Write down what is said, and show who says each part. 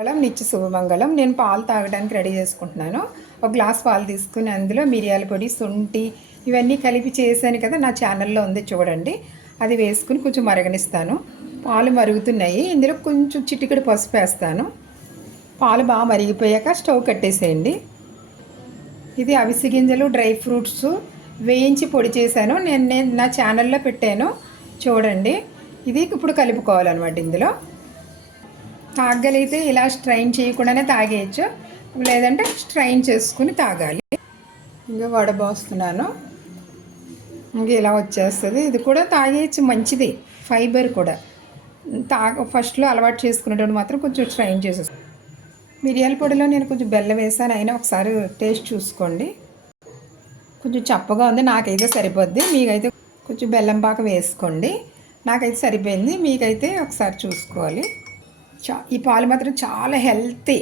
Speaker 1: మంగళం నిత్య శుభమంగళం. నేను పాలు తాగడానికి రెడీ చేసుకుంటున్నాను. ఒక గ్లాస్ పాలు తీసుకుని అందులో మిరియాల పొడి శుంఠి ఇవన్నీ కలిపి చేశాను కదా నా ఛానల్లో ఉంది చూడండి. అది వేసుకుని కొంచెం మరగనిస్తాను. పాలు మరుగుతున్నాయి. ఇందులో కొంచెం చిటికెడు పసుపు వేస్తాను. పాలు బాగా మరిగిపోయాక స్టవ్ కట్టేసేయండి. ఇది అవిసె గింజలు డ్రై ఫ్రూట్స్ వేయించి పొడి చేశాను. నేను నేను నా ఛానల్లో పెట్టాను. చూడండి. ఇది ఇప్పుడు కలుపుకోవాలన్నమాట ఇందులో. తాగలిగితే ఇలా స్ట్రైన్ చేయకుండానే తాగేయచ్చు. లేదంటే స్ట్రైన్ చేసుకుని తాగాలి. ఇంకా వడబోస్తున్నాను ఇంక ఇలా వచ్చేస్తుంది. ఇది కూడా తాగేయచ్చు మంచిది. ఫైబర్ కూడా. తాగ ఫస్ట్లో అలవాటు చేసుకునేటప్పుడు మాత్రం కొంచెం స్ట్రైన్ చేసేస్తాను మిరియాల పొడిలో నేను కొంచెం బెల్లం వేసాను. అయినా ఒకసారి టేస్ట్ చూసుకోండి. కొంచెం చప్పగా ఉంది. నాకైతే సరిపోద్ది. మీకైతే కొంచెం బెల్లం పాక వేసుకోండి. నాకైతే సరిపోయింది. మీకైతే ఒకసారి చూసుకోవాలి. ఈ పాలు మాత్రం చాలా హెల్తీ